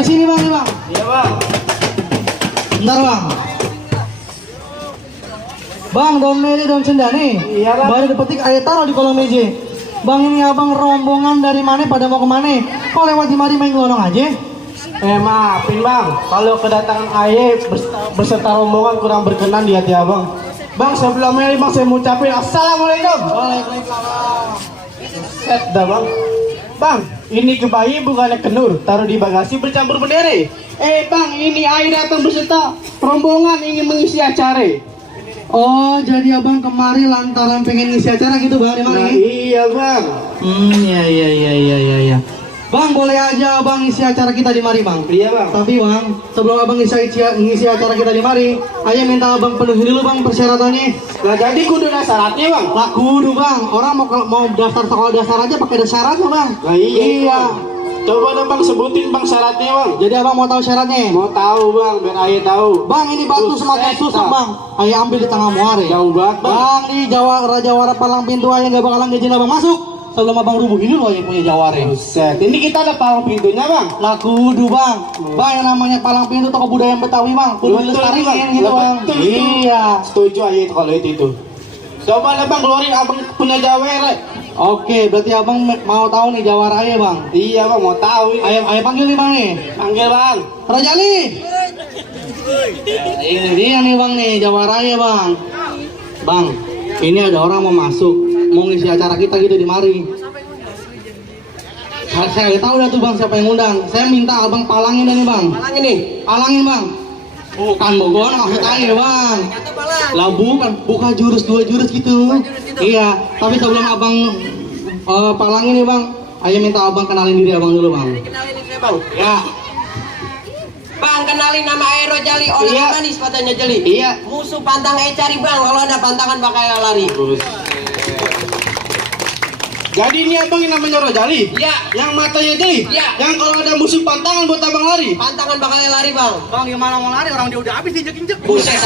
Pada sini bang, nih bang. Iya bang. Bentar bang. Bang, daun meja, daun senda nih. Iya bang. Baru dipetik, ayo taruh di kolong meja. Bang, ini abang rombongan dari mana pada mau kemana? Kok lewat di mari main gelondong aja? Maafin bang, kalau kedatangan Aye beserta rombongan kurang berkenan di hati abang. Bang, sebelumnya bang saya mau ucapin assalamualaikum. Waalaikumsalam. Set dah bang. Bang, ini kebayi bukannya kenur, taruh di bagasi bercampur bendera. Bang, ini Aye datang beserta rombongan ingin mengisi acara. Oh, jadi abang kemari lantaran pengen ngisi acara gitu bang, di mari? Nah, iya bang. Iya. Bang, boleh aja abang ngisi acara kita di mari bang. Iya bang. Tapi bang, sebelum abang ngisi acara kita di mari, ayah minta abang penuhi dulu bang persyaratannya. Nah jadi kudu ada syaratnya bang. Lah kudu bang, orang mau daftar sekolah dasar aja pakai ada syaratnya bang. Nah iya. Coba dong bang sebutin bang syaratnya bang. Jadi abang mau tahu syaratnya? Mau tahu bang, biar Aye tahu. Bang, ini batu semakin susah bang. Ayah ambil di tengah muara. Jauh banget bang. Bang, di Raja Wara palang pintu ayah nggak bakalan ngizin abang masuk. Sebelum abang rubuhin dulu ayah punya jawara. Buset, ini kita ada palang pintunya bang. Lah kudu bang. Bang, yang namanya palang pintu toko budaya Betawi bang. Kudu Betul, dilestariin bang. gitu bang. Betul. Iya. Setuju Aye kalau itu. Coba lah bang keluarin abang punya jawara. Oke, berarti abang mau tahu nih jawara ayah bang. Iya bang, mau tahu. Ayah panggil nih bang nih. Panggil bang. Raja Ali. Ini dia nih bang nih, jawara ayah bang. Bang, ini ada orang mau masuk, mau ngisi acara kita gitu di mari. Saya tahu dah tuh bang siapa yang undang. Saya minta abang palangin dah nih bang. Palangin nih. Palangin bang. Bukan Bogor, maksud ayah bang. Lah buka jurus, 2 jurus gitu. Iya, tapi sebelum abang palangin nih bang, ayah minta abang kenalin diri abang dulu bang. Kenalin diri bang. Ya. Bang, kenalin nama Aero Jali, orang Iya. manis katanya Jali. Iya. Musuh pantang cari bang, kalau ada pantangan bakal lari. Jadi ini abang yang namanya Rojali. Iya. Yang matanya Jali. Iya. Yang kalau ada musuh pantangan buat abang lari. Pantangan bakal lari bang. Bang, gimana mau lari? Orang dia udah habis diinjek-injek. Buset,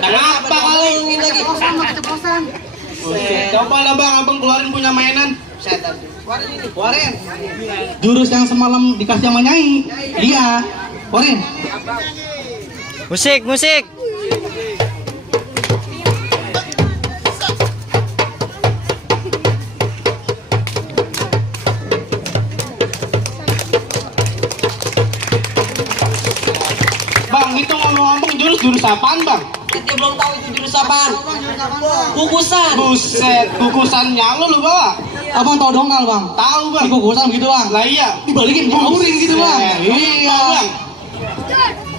kenapa kali? Ngomongin lagi. Keceplosan. Coba lah bang, abang keluarin punya mainan. Setan. Warin ini. Warin. Jurus yang semalam dikasih sama Nyai. Iya. Warin. Musik. Bang, itu ngomong-ngomong jurus apaan bang? Dia belum tahu itu jurus apaan. Kukusan. Buset, kukusannya lu bawa. Abang tahu dongkal bang? Tahu bang. Dikukusan gitu bang. Lah iya. Dibalikin jaurin gitu bang. Iya. Bang.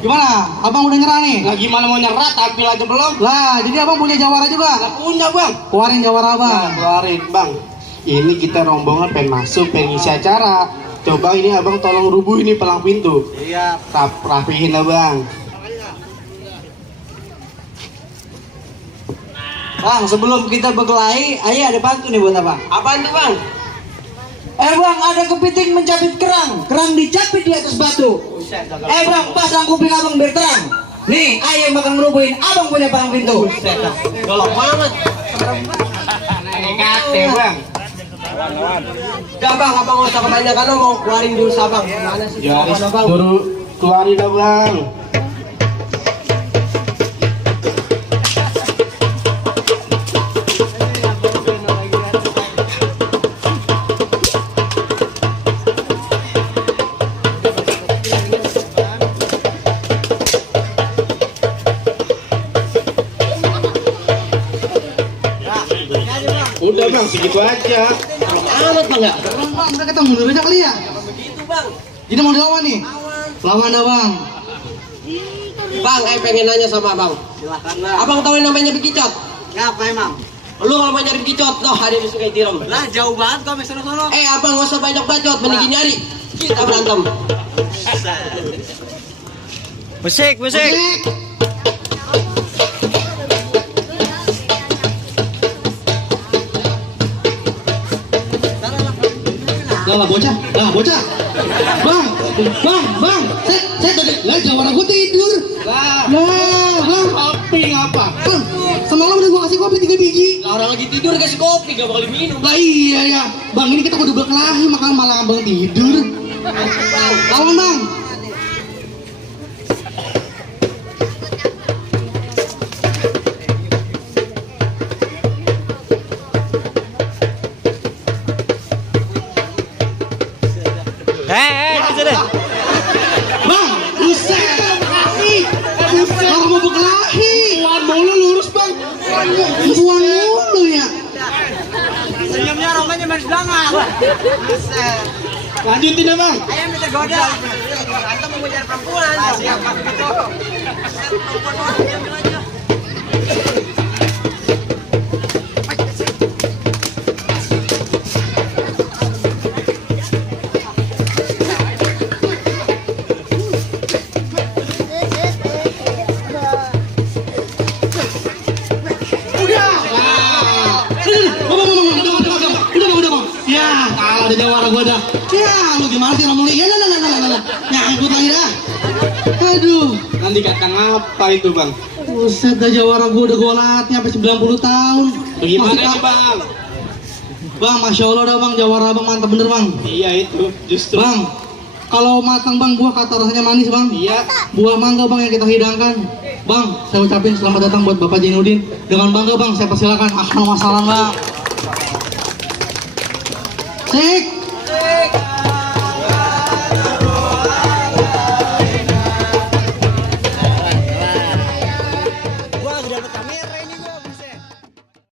Gimana? Abang udah nyerah nih? Lah gimana mau nyerah tapi aja belum? Lah, jadi abang punya jawara juga. Lah punya bang. Keluarin jawara abang. Nah, keluarin bang. Ini kita rombongan pengen masuk, pengen ngisi acara. Coba ini abang tolong rubuh ini palang pintu. Iya. Rapihin lah bang. Bang, sebelum kita berkelahi, ayah ada pantun nih buat abang. Apaan tuh bang? Bang, ada kepiting mencapit kerang. Kerang dicapit di atas batu. Bang, pasang kuping abang biar terang. Nih, ayah bakal ngerubuhin abang punya palang pintu. Golok banget. Kate bang. Udah bang, abang nggak usah kebanyakan ngomong. Keluarin jurus abang. Mana sih? Jaris Abang? suruh keluarin lah bang. Udah bang, segitu aja. Amat bang nggak? Bang, udah ketemu dulu aja kali ya. Begitu bang. Jadi mau dilawan nih? Lawan dah bang. Bang, pengen nanya sama abang. Silahkan lah. Abang tahu yang namanya bekicot? Ngapa emang? Lu kalau mau nyari bekicot, toh ada di Sungai Tiram. Lah, jauh banget kau sono-sono. Abang nggak usah banyak bacot, mending nyari. Kita berantem. Musik. Lah bocah. Bang. Saya tadi lah jawara gue tidur. Lah, Bang. kopi ngapa? Bang, semalam udah gue kasih kopi 3 biji. Orang lagi tidur kasih kopi, gak bakal diminum. Lah iya ya. Bang, ini kita udah berkelahi malah abang tidur. Lawan bang. Lanjutin ya bang. Ayam tergoda. Antum mau ngejar perempuan. Siapa gitu? Udah bang. Ya, kalah di jawara gua dah. Ya, lu gimana sih Ramli? Ya, lah. Nyangkut lagi dah. Aduh, Nanti kata apa itu bang? buset dah jawara gua udah gua latih sampai 90 tahun. Bagaimana Masih sih bang? Bang, masya Allah dah bang, jawara bang mantap bener bang. Iya itu justru. Bang, kalau matang bang, buah kata rasanya manis bang. Iya. Buah mangga bang yang kita hidangkan. Bang, saya ucapin selamat datang buat Bapak Jainuddin. Dengan bangga bang, saya persilakan. Ahlan masalah bang. Sik.